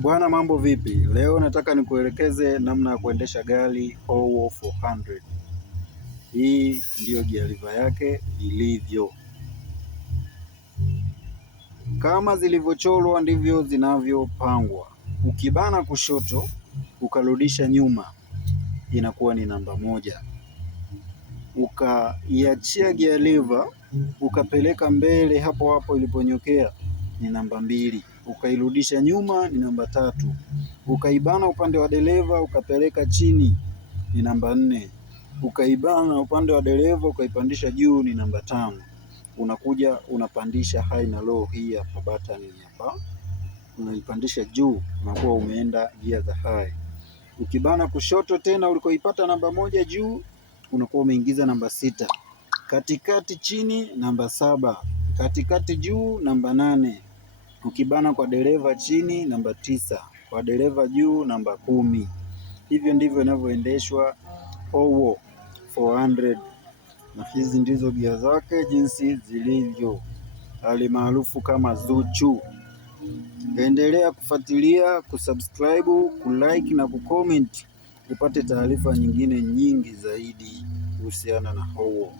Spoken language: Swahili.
Bwana, mambo vipi? Leo nataka nikuelekeze namna ya kuendesha gari Howo 400. Hii ndiyo gialiva yake ilivyo, kama zilivyochorwa ndivyo zinavyopangwa. Ukibana kushoto ukarudisha nyuma inakuwa ni namba 1. Ukaiachia gialiva ukapeleka mbele hapo hapo iliponyokea ni namba 2. Ukairudisha nyuma ni namba 3. Ukaibana upande wa dereva ukapeleka chini ni namba 4. Ukaibana upande wa dereva ukaipandisha juu ni namba 5. Unakuja unapandisha high na low, hii hapa button hapa, unaipandisha juu, unakuwa umeenda gia za high. Ukibana kushoto tena ulikoipata namba 1 juu, unakuwa umeingiza namba 6. Katikati chini namba 7. Katikati juu namba 8. Ukibana kwa dereva chini namba 9, kwa dereva juu namba 10. Hivyo ndivyo inavyoendeshwa Howo 400, na hizi ndizo gia zake jinsi zilivyo, hali maarufu kama Zuchu. Endelea kufuatilia, kusubscribe, kulike na kucomment upate taarifa nyingine nyingi zaidi kuhusiana na Howo.